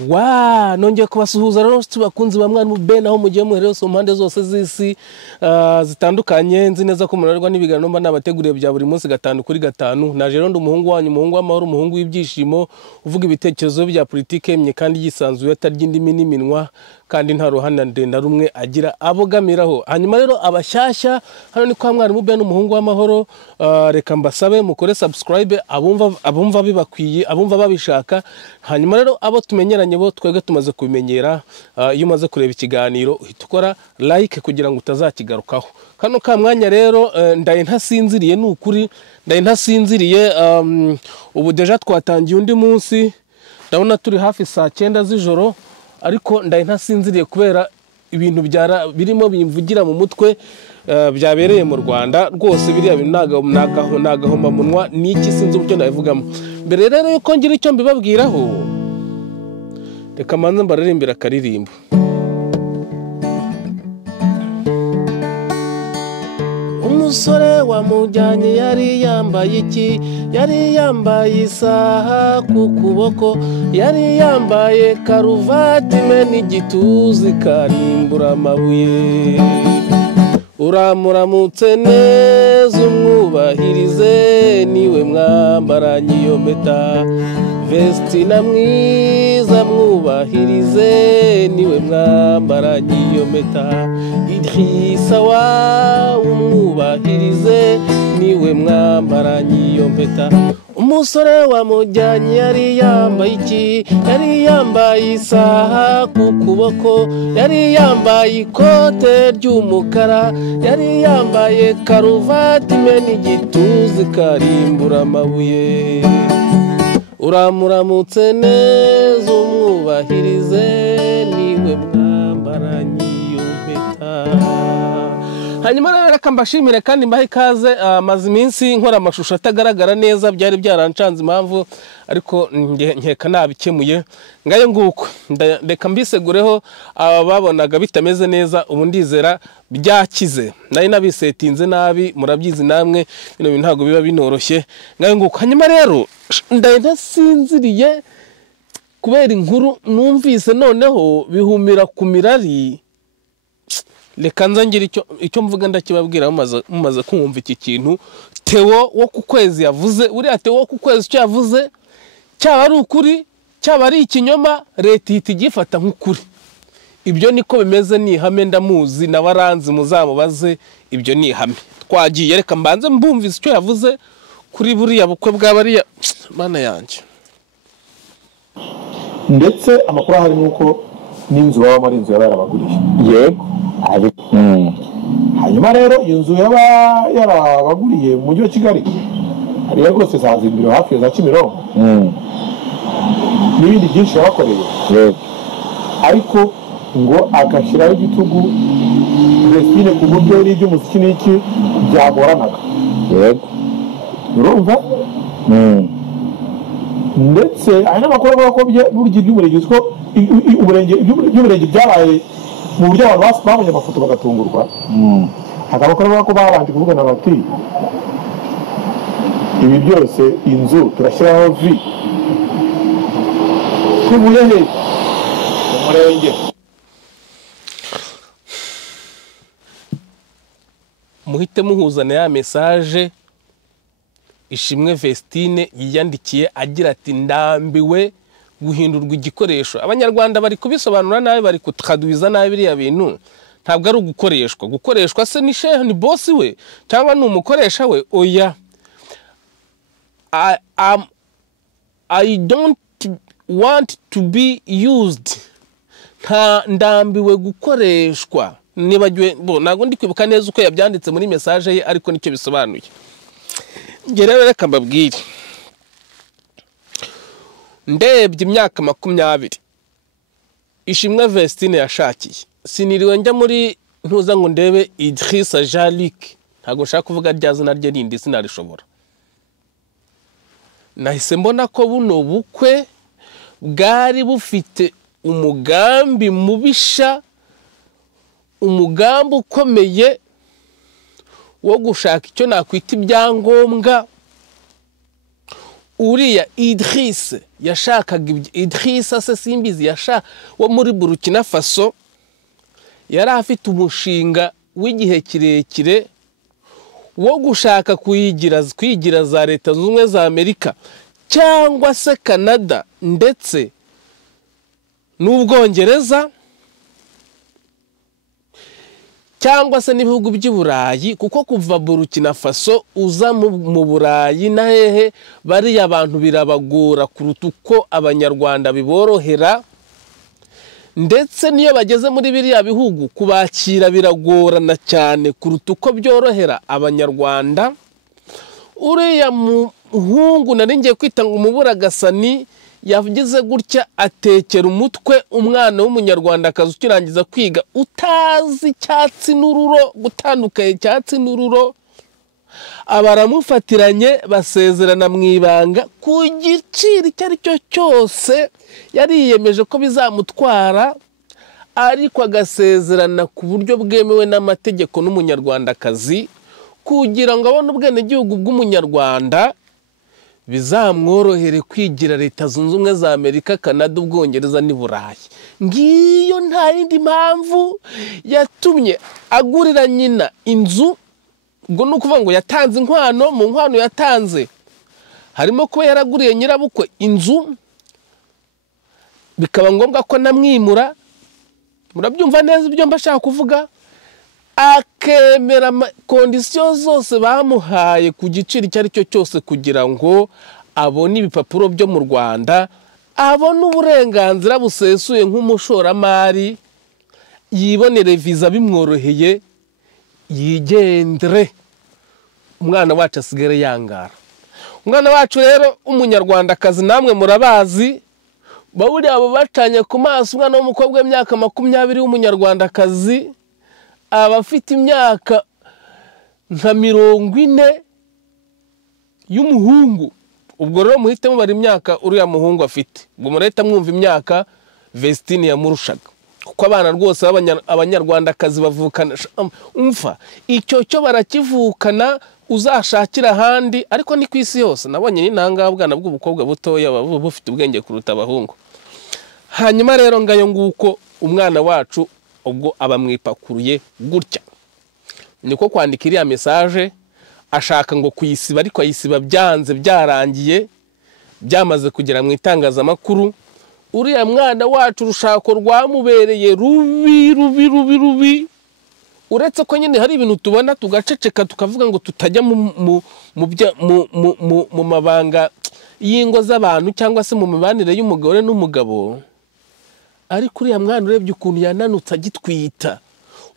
Nongeye kubasuhuza rero tubakunzi ba Mwarimu Ben aho mugiye muherero so mpande zose z'isi zitandukanye. Nzi neza ko munarwa n'ibiganiro mba nabateguriye bya buri munsi 5 kuri 5. Naje rero umuhungu wanyu, umuhungu w'amahoro, umuhungu w'ibyishimo, uvuga ibitekerezo bya politike mye kandi yisanzuye atarya indimi n'iminwa kandi nta ruhande ndenda rumwe agira abogamiraho. Hanyuma rero abashyashya hano ni kwa Mwarimu Ben umuhungu w'amahoro, reka mbasabe mukore subscribe abumva bibakwiye, abumva babishaka. Hanyuma rero abo tumenyeranye bo twebwe tumaze kubimenyera, iyo umaze kureba ikiganiro uhita ukora like kugira ngo utazakigarukaho. Kano ka mwanya rero ndaye ntasinziriye n'ukuri, ndaye ntasinziriye. Ubu deja twatangiye undi munsi, ndabona turi hafi saa 9 z'ijoro, ariko ndaye ntasinziriye kubera ibintu birimo bimvugira mu mutwe byabereye mu Rwanda. Rwose biriya bintu nagahoma munwa n'iki sinzi uburyo nabivugamo. Mbere rero yuko ngira icyo mbibabwiraho, reka manze mbaririmbira akaririmbo. Umusore wamujyanye yari yambaye iki? Yari yambaye isaha ku kuboko, yari yambaye karuvati meni igituzi karimbura amabuye. Uramuramutse neza umwubahirize, niwe mwambaranye iyo mpeta. Vestina mwiza mwubahirize, niwe mwambaranye iyo mpeta. Idrissa wa umwubahirize, niwe mwambaranye iyo mpeta. Umusore wamujyanye yari yambaye iki? Yari yambaye isaha ku kuboko, yari yambaye ikote ry'umukara, yari yambaye karuvati meni igituzi karimbura amabuye. Uramuramutse neza umwubahirize, niwe mwambaranye iyo mpeta. Hanyuma rero reka mbashimire kandi mbahe ikaze. Maze iminsi nkora amashusho atagaragara neza, byari byarancanze impamvu, ariko nkeka nabikemuye ngayo nguko. Reka mbisegureho ababonaga bitameze neza, ubu ndizera byakize. Nari nabisetinze nabi, murabyizi namwe, bino bintu ntago biba binoroshye ngayo nguko. Hanyuma rero ndaye ntasinziriye kubera inkuru numvise noneho bihumira ku mirari. Reka nzangira icyo mvuga ndakibabwira mumaze kumva iki kintu. Theo wo ku kwezi yavuze, uriya Theo wo ku kwezi cyo yavuze cyaba ari ukuri cyaba ari ikinyoma, leta ihita igifata nk'ukuri. Ibyo niko bimeze, ni ihame ndamuzi n'abaranzi muzamubaze, ibyo ni ihame. Twagiye reka mbanze mbumvise icyo yavuze kuri buriya bukwe bw'abariya mana yanjye. Ndetse amakuru ahari nuko n'inzu baba ari inzu yarabagurije. Yego. Hanyuma rero iyo nzu yarabaguriye mu mujyi wa Kigali, hariya rwose zazimbiro hafi za Kimironko, n'ibindi byinshi yabakoreye. Yego. Ariko ngo agashyiraho igitugu Vestine ku buryo n'iby'umuziki n'iki byagoranaga. Yego. Urumva? Ndetse hari n'amakuru avuga ko n'urugero ry'umurenge ko iby'umurenge byabaye mu buryo abantu babonye amafoto bagatungurwa. Hakaba avuga ko babanje kuvugana bati ibi byose inzu turashyiraho vi tuvuye he umurenge. Muhite muhuzana ya message Ishimwe Vestine yiyandikiye agira ati ndambiwe guhindurwa igikoresho. Abanyarwanda bari kubisobanura nabi, bari kutradwiza nabi biriya bintu. Ntabwo ari ugukoreshwa. Gukoreshwa se ni shehe, ni boss we cyangwa ni umukoresha we? Oya, I don't want to be used. Ndambiwe gukoreshwa. Nibagiwe ntabwo ndi kwibuka neza uko yabyanditse muri message ye, ariko nicyo bisobanuye. Ngerewe reka mbabwire, ndebye imyaka 20 Ishimwe Vestine yashakiye. Siniriwe njya muri ntuza ngo ndebe Idrissa Jean-Luc, ntago nshaka kuvuga rya zina rye rindi sinarishobora. Nahise mbona ko buno bukwe bwari bufite umugambi mubisha, umugambi ukomeye wo gushaka icyo nakwita ibyangombwa uriya Idriss yashakaga Idriss se simbizi wo muri Burkina Faso yari afite umushinga w'igihe kirekire wo gushaka kwigira za Leta Zunze Ubumwe za Amerika cyangwa se Canada ndetse n'Ubwongereza cyangwa se n'ibihugu by'Iburayi, kuko kuva Burkina Faso uza mu Burayi na hehe bari abantu birabagora kuruta uko abanyarwanda biborohera, ndetse niyo bageze muri biriya bihugu kubakira biragorana cyane kuruta uko byorohera abanyarwanda. Uriya muhungu nari ngiye kwita ngo Umuburagasani yavugize gutya atekera umutwe umwana w'umunyarwandakazi ukirangiza kwiga utazi icyatsi n'ururo, gutandukanya icyatsi n'ururo. Abaramufatiranye basezerana mu ibanga ku giciro icyo ari cyo cyose yariyemeje ko bizamutwara, ariko agasezerana ku buryo bwemewe n'amategeko n'umunyarwandakazi kugira ngo abone ubwenegihugu bw'umunyarwanda, bizamworohere kwigira Leta Zunze Ubumwe za Amerika, Canada, Ubwongereza n'Iburayi. Ngiyo nta yindi mpamvu yatumye agurira nyina inzu. Ubwo ni ukuvuga ngo yatanze inkwano, mu nkwano yatanze harimo kuba yaraguriye nyirabukwe inzu, bikaba ngombwa ko namwimura. Murabyumva neza ibyo mbashaka kuvuga? Akemera kondisiyo zose bamuhaye ku giciro icyo ari cyo cyose kugira ngo abone ibipapuro byo mu Rwanda, abone uburenganzira busesuye nk'umushoramari, yibonere viza bimworoheye, yigendere, umwana wacu asigare yangara. Umwana wacu rero umunyarwandakazi namwe murabazi, bawuri abo bacanye ku maso, umwana w'umukobwa w'imyaka 20 w'umunyarwandakazi abafite imyaka nka 40 y'umuhungu. Ubwo rero muhitemo bari imyaka uriya muhungu afite, ubwo murahita mwumva imyaka Vestine yamurushaga, kuko abana rwose abanyarwandakazi bavukana umva icyo cyo barakivukana uzashakira ahandi, ariko ni ku isi yose. Nabonye n'intanga bwana bw'ubukobwa butoya baba bufite ubwenge kuruta abahungu. Hanyuma rero ngayo nguko umwana wacu ubwo abamwipakuruye gutya, niko kwandika iriya message ashaka ngo kuyisiba, ariko ayisiba byanze byarangiye, byamaze kugera mu itangazamakuru. Uriya mwana wacu urushako rwamubereye rubi, uretse ko nyine hari ibintu tubona tugaceceka tukavuga ngo tutajya mu mabanga y'ingo z'abantu cyangwa se mu mibanire y'umugore n'umugabo. Ariko uriya mwana urebye ukuntu yananutse agitwita,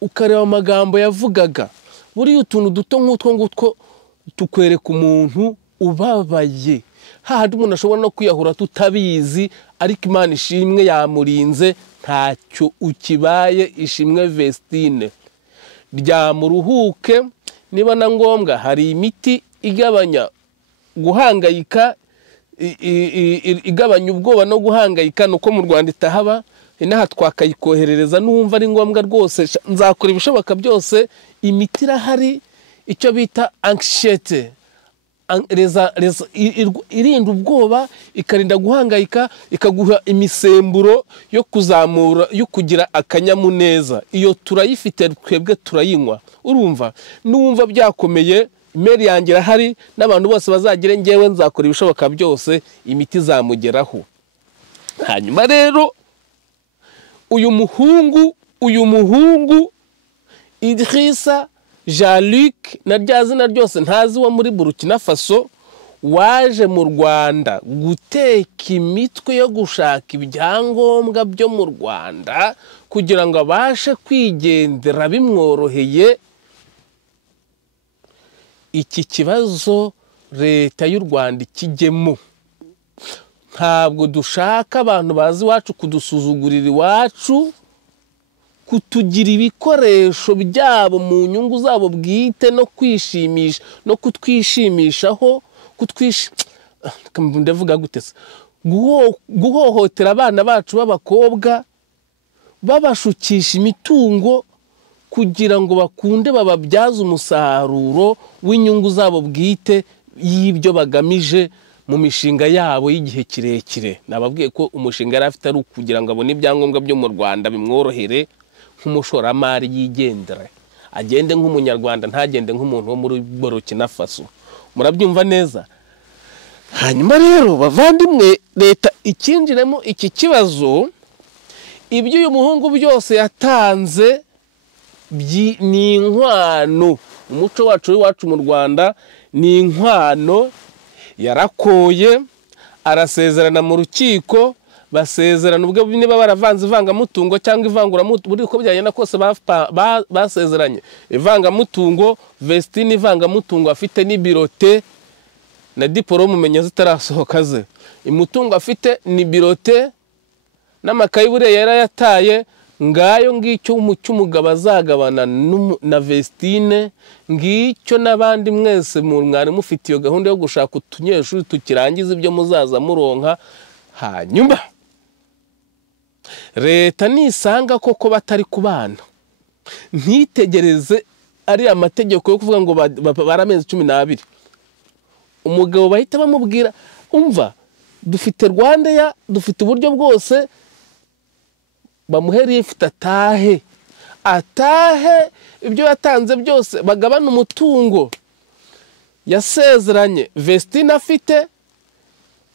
ukareba amagambo yavugaga, buriya utuntu duto nk'utwo ngutwo tukwereka umuntu ubabaye. Hahandi umuntu ashobora no kwiyahura tutabizi, ariko Imana ishimwe yamurinze, ntacyo ukibaye. Ishimwe Vestine ryamuruhuke, niba na ngombwa hari imiti igabanya guhangayika, igabanya ubwoba no guhangayika, nuko mu Rwanda itahaba, inaha twakayikoherereza numva ari ngombwa rwose. Nzakora ibishoboka byose, imiti irahari, icyo bita anxiety, irinda ubwoba, ikarinda guhangayika, ikaguha imisemburo yo kuzamura, yo kugira akanyamuneza. Iyo turayifite twebwe turayinywa. Urumva numva byakomeye, email yanjye irahari, n'abantu bose bazagire ngewe nzakora ibishoboka byose imiti zamugeraho. Hanyuma rero uyu muhungu Idrissa Jean-Luc na ryazina ryose ntazi wa muri Burkina Faso, waje mu Rwanda guteka imitwe yo gushaka ibyangombwa byo mu Rwanda kugira ngo abashe kwigendera bimworoheye. Iki kibazo Leta y'u Rwanda ikijyemo. Ntabwo dushaka abantu bazi iwacu kudusuzugurira iwacu, kutugira ibikoresho byabo mu nyungu zabo bwite, no kwishimisha no kutwishimishaho, ndavuga gutese, guhohotera abana bacu b'abakobwa, babashukisha imitungo kugira ngo bakunde bababyaze umusaruro w'inyungu zabo bwite y'ibyo bagamije mu mishinga yabo y'igihe kirekire. Nababwiye ko umushinga yari afite ari ukugira ngo abone ibyangombwa byo mu Rwanda bimworohere nk'umushoramari yigendere, agende nk'umunyarwanda ntagende nk'umuntu wo muri Burkina Faso. Murabyumva neza? Hanyuma rero bavandimwe, leta ikinjiremo iki kibazo, ibyo uyu muhungu byose yatanze ni inkwano. Umuco wacu w'iwacu mu Rwanda ni inkwano. Yarakoye, arasezerana mu rukiko, basezerana ubwo niba baravanze ivangamutungo cyangwa ivanguramutungo, buri uko byagenda kose basezeranye ivangamutungo. Vestine ivangamutungo afite ni birote na diplome umenya zitarasohoka ze. Imutungo afite ni birote n'amakayi bure yarayataye. Ngayo ngicyo umugabo azagabana na Vestine, ngicyo n'abandi mwese mwari mufite iyo gahunda yo gushaka utunyeshuri tukirangiza ibyo muzaza muronka. Hanyuma leta nisanga koko batari kubana, ntitegereze ari amategeko yo kuvuga ngo baramezi 12, umugabo bahita bamubwira, umva dufite Rwanda ya dufite uburyo bwose, bamuheriye ifite atahe ibyo yatanze byose, bagabana umutungo yasezeranye Vestine afite.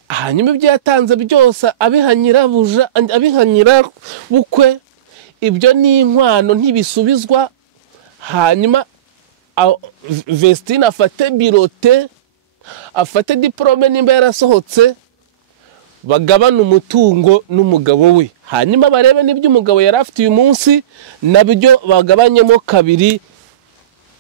Hanyuma ibyo yatanze byose abihanyira bukwe, ibyo ni inkwano ntibisubizwa. Hanyuma Vestine afate birote, afate diplome nimba yarasohotse, bagabana umutungo n'umugabo we. Hanyuma barebe n'ibyo umugabo yari afite uyu munsi nabyo bagabanyemo kabiri,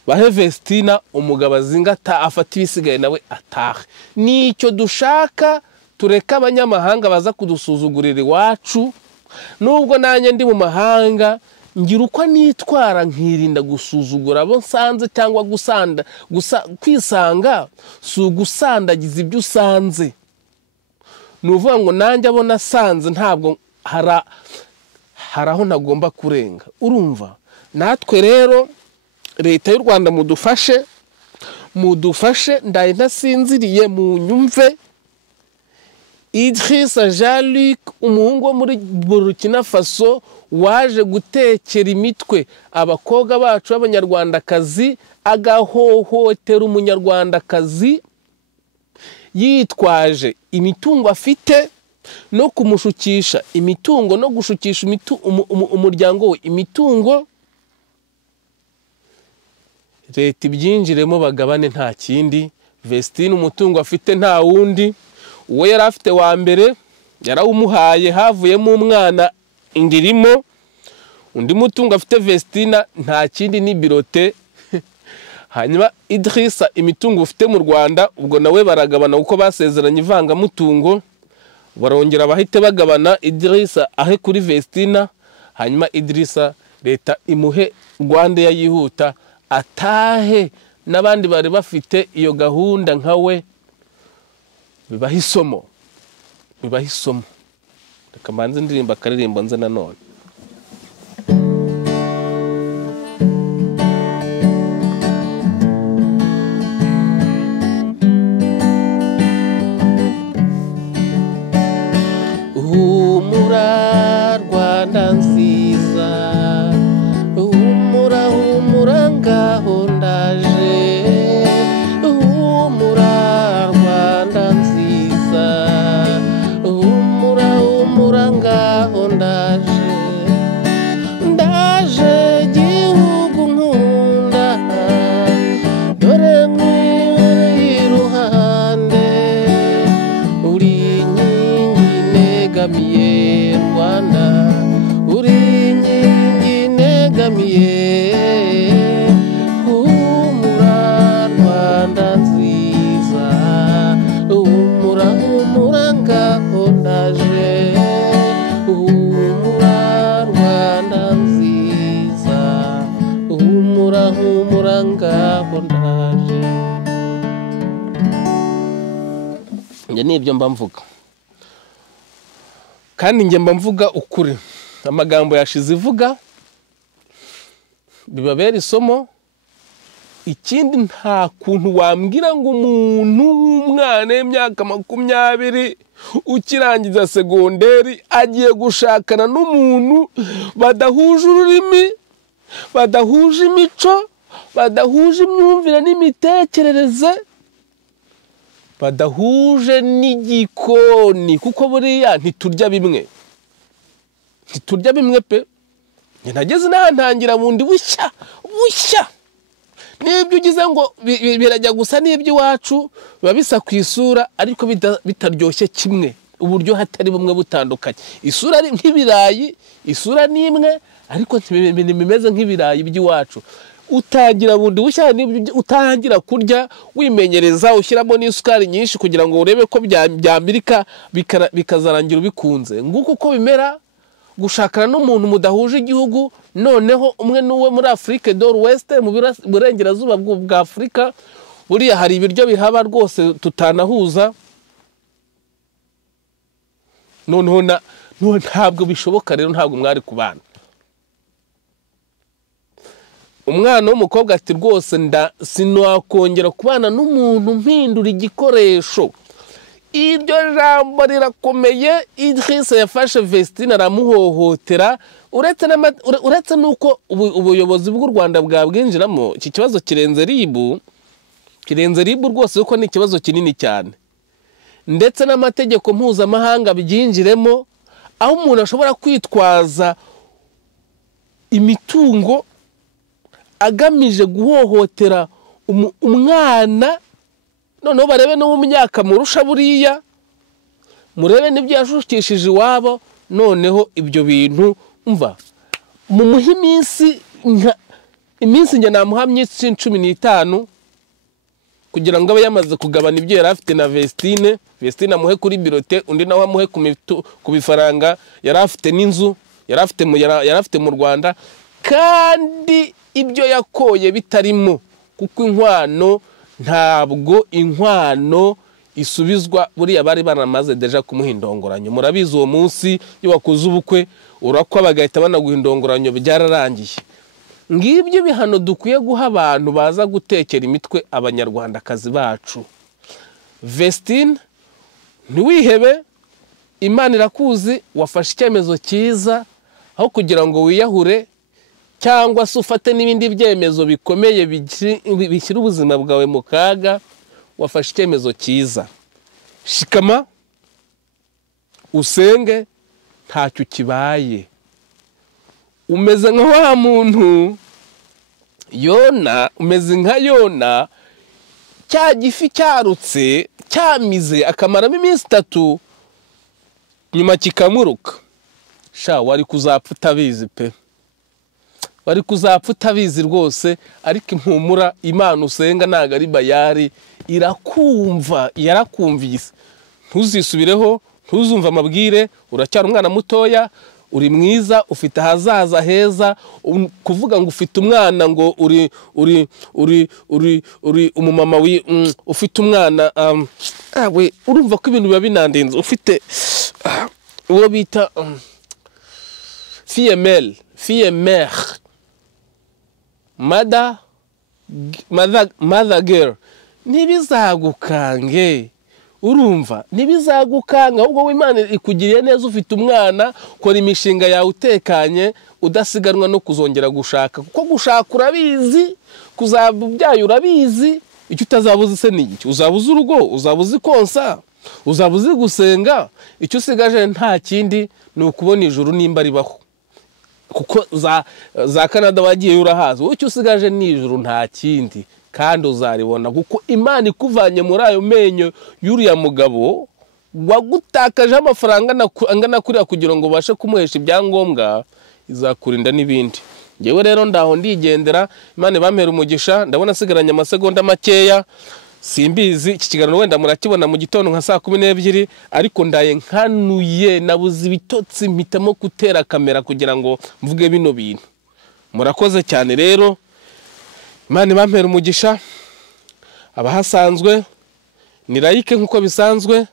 bahe Vestine, umugabo azingata afata ibisigaye nawe atahe. Nicyo dushaka. Tureka abanyamahanga baza kudusuzugurira iwacu. Nubwo nanjye ndi mu mahanga, ngira uko nitwara nkirinda gusuzugura abo nsanze cyangwa kwisanga si ugusandagiza ibyo usanze. Nuvuga ngo nanjye abo nasanze ntabwo haraho nagomba kurenga. Urumva? Natwe rero leta y'u Rwanda mudufashe ndaye ntasinziriye mu nyumve. Idrissa Jean-Luc, umuhungu wo muri Burkina Faso, waje gutekera imitwe abakobwa bacu b'abanyarwandakazi, agahohotera umunyarwandakazi yitwaje imitungo afite no kumushukisha imitungo no gushukisha umuryango we imitungo. Leta ibyinjiremo bagabane nta kindi. Vestine umutungo afite nta wundi, uwo yari afite wa mbere yarawumuhaye, havuyemo umwana indirimo. Undi mutungo afite Vestine nta kindi ni birote. Hanyuma Idrissa imitungo ufite mu Rwanda, ubwo nawe baragabana uko basezeranye ivangamutungo, barongera bahite bagabana. Idrissa ahe kuri Vestine, hanyuma Idrissa leta imuhe Rwanda yayihuta atahe. N'abandi bari bafite iyo gahunda nkawe bibaha isomo. Reka mbanze ndirimba akaririmbo nze nanone. Humura Rwanda nziza, humura ngaho ndaje. Humura Rwanda nziza, humura ngaho ndaje. Ndaje gihugu nkunda, dore nkuri iruhande. Uri inkingi negamiye Rwanda, uri inkingi negamiye. Humura Rwanda nziza, humura ngaho ndaje. Humura Rwanda nziza, humura ngaho ndaje. Nge nibyo mba mvuga, kandi nge mba mvuga ukuri. Amagambo yashize ivuga bibabera isomo, ikindi nta kuntu wambwira ngo umuntu w'umwana w'imyaka 20 ukirangiza segonderi agiye gushakana n'umuntu badahuje ururimi, badahuje imico, badahuje imyumvire n'imitekerereze, badahuje n'igikoni, kuko buriya ntiturya bimwe. Ntiturya bimwe pe. Nageze nahantangira bundi bushya. Nibyo ugize ngo birajya gusa n'ibyo iwacu biba bisa ku isura ariko bitaryoshye kimwe, uburyo hatari bumwe butandukanye. Isura ari nk'ibirayi, isura ni imwe ariko bimeze nk'ibirayi by'iwacu. Utangira bundi bushya n'ibyo utangira kurya wimenyereza, ushyiramo n'isukari nyinshi kugira ngo urebe ko byambirika bikazarangira ubikunze. Nguko uko bimera gushakana n'umuntu mudahuje igihugu, noneho umwe n'uwe muri Afrique de l'Ouest, mu burengerazuba bwa Afrika, buriya hari ibiryo bihaba rwose tutanahuza. Noneho ntabwo bishoboka rero, ntabwo mwari kubana. Umwana w'umukobwa ati rwose sinakongera kubana n'umuntu mpindura igikoresho. Iryo jambo rirakomeye. Idriss yafashe Vestine aramuhohotera, uretse nuko ubuyobozi bw'u Rwanda bwabwinjiramo. Iki kibazo kirenze ribu rwose, kuko ni ikibazo kinini cyane, ndetse n'amategeko mpuzamahanga byinjiremo, aho umuntu ashobora kwitwaza imitungo agamije guhohotera umwana. Noneho barebe no mu myaka murusha buriya, murebe n'ibyo yashukishije iwabo. Noneho ibyo bintu umva mu muha iminsi njye namuhamye 15 kugira ngo abe yamaze kugabana ibyo yari afite na Vestine amuhe kuri birote, undi nawe amuhe ku bifaranga yari afite n'inzu yari afite mu Rwanda, kandi ibyo yakoye bitarimo, kuko ntabwo inkwano isubizwa. Buriya bari banamaze deja kumuha indongoranyo. Murabizi uwo munsi iyo wakoze ubukwe urakwa bagahita banaguha indongoranyo, byararangiye. Ngibyo bihano dukwiye guha abantu baza gutekera imitwe abanyarwandakazi bacu. Vestine, ntiwihebe, Imana irakuzi, wafashe icyemezo cyiza aho kugira ngo wiyahure cyangwa se ufate n'ibindi byemezo bikomeye bishyira ubuzima bwawe mu kaga. Wafashe icyemezo cyiza, shikama usenge, ntacyo kibaye. Umeze nka wa muntu Yona, umeze nka Yona, cya gifi cyarutse cyamize akamaramo iminsi 3 nyuma kikamuruka. Wari kuzapfa utabizi pe, wari kuzapfa utabizi rwose. Ariko impumura Imana usenga ntago ari bayari, irakumva, yarakumvise. Ntuzisubireho, ntuzumva amabwire, uracyari umwana mutoya, uri mwiza, ufite ahazaza heza. Kuvuga ngo ufite umwana ngo uri umumama ufite umwana, we urumva ko ibintu biba binandenze. Ufite uwo bita fille mère, mother girl. Ntibizagukange, urumva, ntibizagukanga. Ahubwo w'Imana ikugiriye neza, ufite umwana, kora imishinga yawe utekanye, udasiganwa no kuzongera gushaka. Kuko gushaka urabizi, kuzabyaye urabizi, icyo utazabuze se n'iki? Uzabuze urugo, uzabuze konsa, uzabuze gusenga. Icyo usigaje nta kindi ni ukubona ijuru nimba ribaho, kuko za Canada wagiye urahaza. Icyo usigaje ni ijuru, nta kindi, kandi uzaribona, kuko Imana ikuvanye muri ayo menyo y'uriya mugabo wagutakaje amafaranga angana kuriya kugira ngo ubashe kumuhesha ibyangombwa, izakurinda n'ibindi. Ngewe rero ndaho ndigendera, Imana bampera umugisha. Ndabona sigaranye amasegonda makeya, simbizi iki kiganiro wenda murakibona mu gitondo nka 12, ariko ndaye nkanuye, nabuze ibitotsi, mpitamo gutera kamera kugira ngo mvuge bino bintu. Murakoze cyane rero, Imana bampera umugisha. Abahasanzwe ni like nkuko bisanzwe,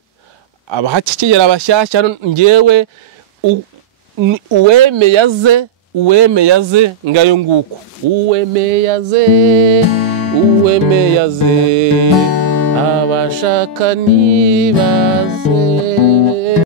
abahakikigera abashyashya ngewe uwemeyaze ngayo nguko, uwemeyaze uwemeyaze abashaka nibaze